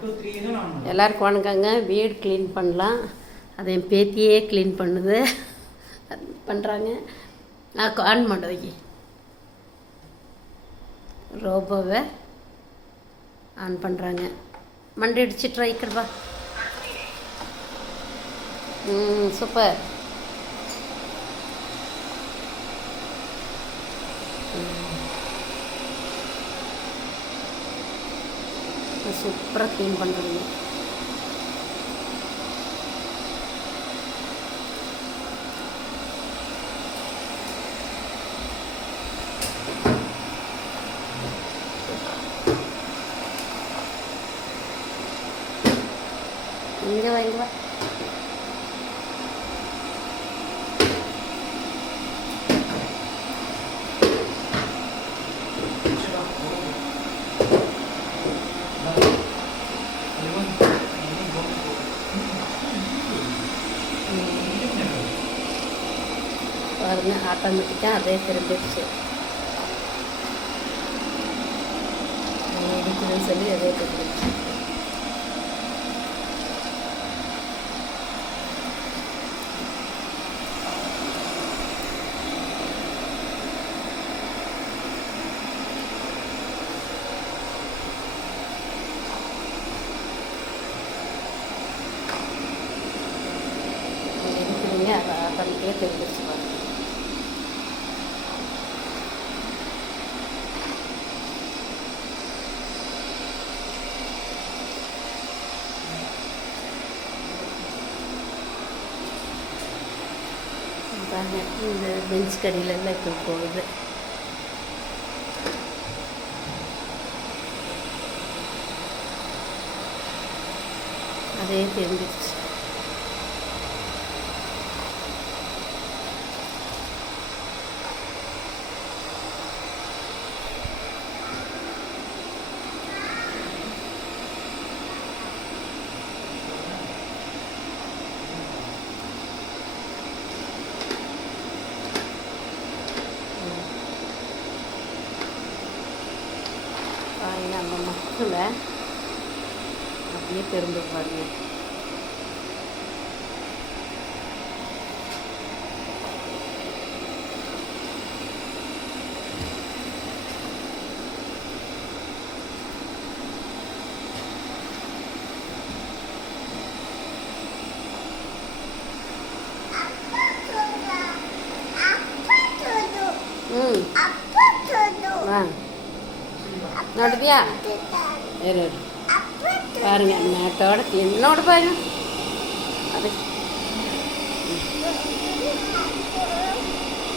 எல்லாருக்கும் வணக்கங்க. வீடு க்ளீன் பண்ணலாம். அதை என் பேத்தியே க்ளீன் பண்ணுது பண்ணுறாங்க. நான் ஆன் பண்ண வைக்கி ரோபோவை ஆன் பண்ணுறாங்க. மண்டை அடிச்சு ட்ரை கர்வா. சூப்பர். சூப்பராக க்ளீன் பண்ணுறீங்க. இங்கே வா, இங்கே வா. பாருங்க, ஆட்டோமேட்டிக்காக அதே திரும்பிடுச்சு. எடுக்குதுன்னு சொல்லி அதே திரும்பிடுச்சு. எடுக்குதுங்க, அதை ஆட்டோமேட்டிக்காக திரும்பிடுச்சு. பாருங்க, இந்த பெஞ்ச் கடியிலெல்லாம் இப்போ போகுது. அதே தெரிஞ்சிருச்சு. பாருங்க, அந்த மக்களை அப்படியே திரும்ப பாருங்க. வா, நோடுதியா? பாருங்க, மேட்டோட என்னோட பாருங்க. அது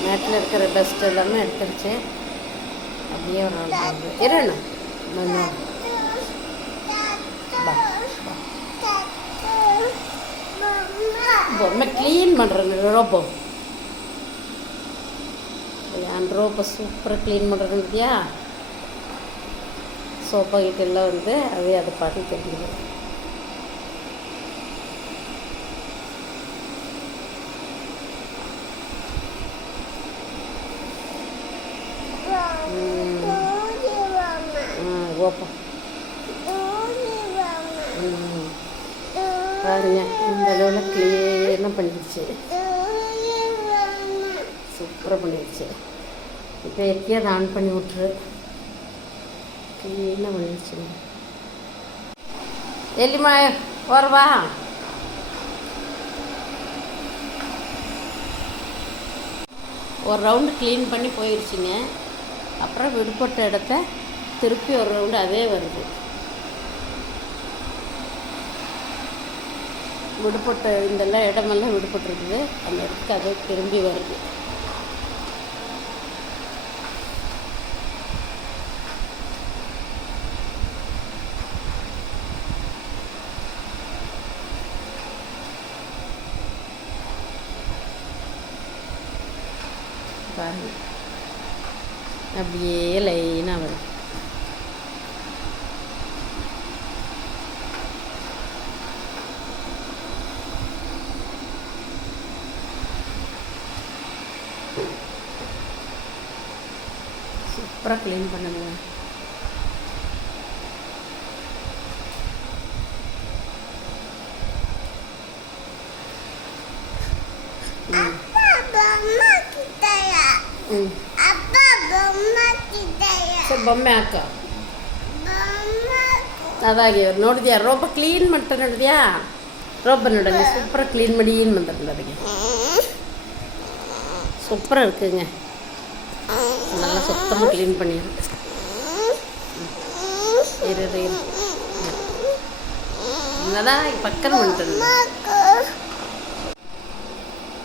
மேட்டில் இருக்கிற டஸ்ட் எல்லாமே எடுத்துருச்சு. அப்படியே ஒரு நாள் போகுது. இருணும் பொம்மை க்ளீன் பண்ணுறேன். ரோபோ என் ரோபோ சூப்பராக க்ளீன் பண்ணுறது இல்லையா? சோப்பா கிட்டெல்லாம் வந்து அதே அதை பாட்டு தெரிஞ்சுது. ஓப்போ பாருங்க, இந்த அளவில் க்ளீனாக பண்ணிடுச்சு. சூப்பராக பண்ணிடுச்சு. இப்போ எக்கே அதை ஆன் பண்ணி விட்ரு. க்ளீனாக பண்ணிடுச்சுங்க. எல்லிமா வரவா? ஒரு ரவுண்டு க்ளீன் பண்ணி போயிடுச்சுங்க. அப்புறம் விடுபட்ட இடத்த திருப்பி ஒரு ரவுண்டு அதே வருது. விடுபட்ட இதெல்லாம் இடமெல்லாம் விடுபட்டுருக்குது. அந்த இடத்துக்கு அதே திரும்பி வருது. பாருங்க, அப்படியே லைனாக வருது. சூப்பராக க்ளீன் பண்ணுங்க. ம் ಸರ್ ಬೊಮ್ಮೆ ಹಾಕ ಅದಾಗಿ ನೋಡಿದ್ಯಾ ರೋಪ ಕ್ಲೀನ್ ಮಾಡ್ತಾ ನೋಡಿದ್ಯಾ ரோப்பை நடுங்க சூப்பராக க்ளீன் பண்ணின்னு வந்துடுங்க அதுக்கு சூப்பராக இருக்குங்க நல்லா சுத்தமாக க்ளீன் பண்ணிடுங்க இரு என்னதான் பக்கம் பண்ணிட்டு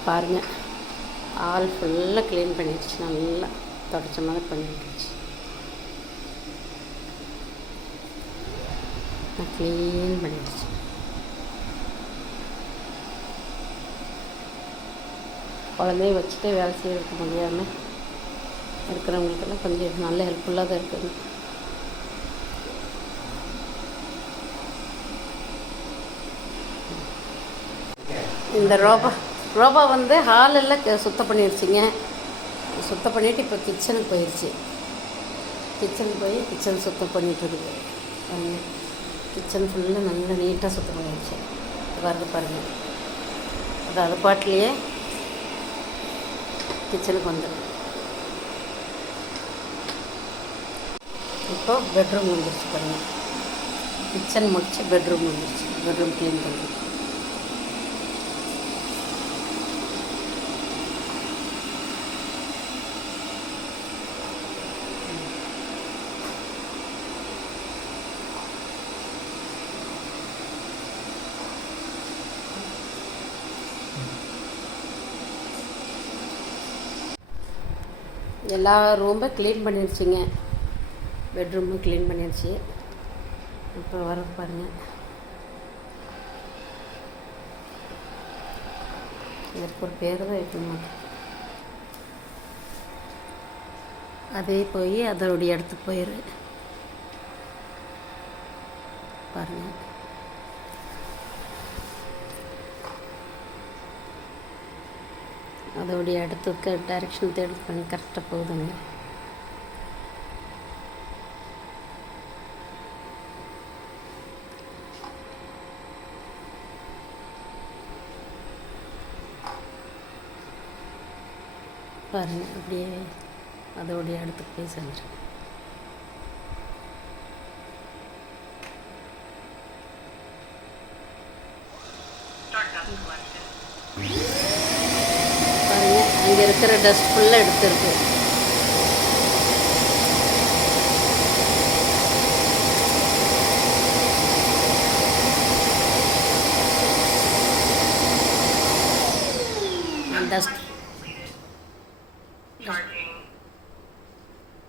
பாருங்கள் ஆள் ஃபுல்லாக க்ளீன் பண்ணிடுச்சு நல்லா தொடச்ச மாதிரி பண்ணிட்டுருச்சு க்ளீன் பண்ணிடுச்சு குழந்தைய வச்சுட்டு வேலை செய்யறதுக்கு முடியாமல் இருக்கிறவங்களுக்கெல்லாம் கொஞ்சம் நல்ல ஹெல்ப்ஃபுல்லாக தான் இருக்குது இந்த ரோபா வந்து ஹாலெல்லாம் சுத்தம் பண்ணிடுச்சிங்க சுத்தம் பண்ணிவிட்டு இப்போ கிச்சனுக்கு போயிடுச்சு கிச்சனுக்கு போய் கிச்சன் சுத்தம் பண்ணிகிட்ருக்குது கிச்சன் ஃபுல்லாக நல்லா நீட்டாக சுத்தம் பண்ணிடுச்சு பாருங்கள் அது பாட்டிலேயே கிச்சனுக்கு வந்துடும் இப்போ பெட்ரூம் வந்துடுச்சு பாருங்கள் கிச்சன் முடிச்சு பெட்ரூம் வந்துடுச்சு பெட்ரூம் க்ளீன் பண்ணி எல்லா ரூமும் க்ளீன் பண்ணிடுச்சிங்க பெட்ரூமும் க்ளீன் பண்ணிடுச்சு இப்போ வர பாருங்கள் இதற்கு ஒரு பேர் தான் வைக்கணும் அதே போய் அதோடைய இடத்துக்கு போயிரு பாருங்கள் அதோடைய இடத்துக்கு டைரெக்ஷன் தேடி பண்ணி கரெக்டாக போகுதுங்க பாருங்கள் அப்படியே அதோடைய இடத்துக்கு போய் செஞ்சுருக்கேன் இங்கே இருக்கிற டஸ்ட் ஃபுல்லாக எடுத்துருக்கு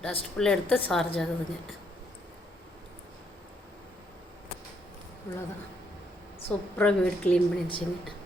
டஸ்ட் ஃபுல்லாக எடுத்து சார்ஜ் ஆகுதுங்க அவ்வளோதான் சூப்பராக வீடு க்ளீன் பண்ணிடுச்சுங்க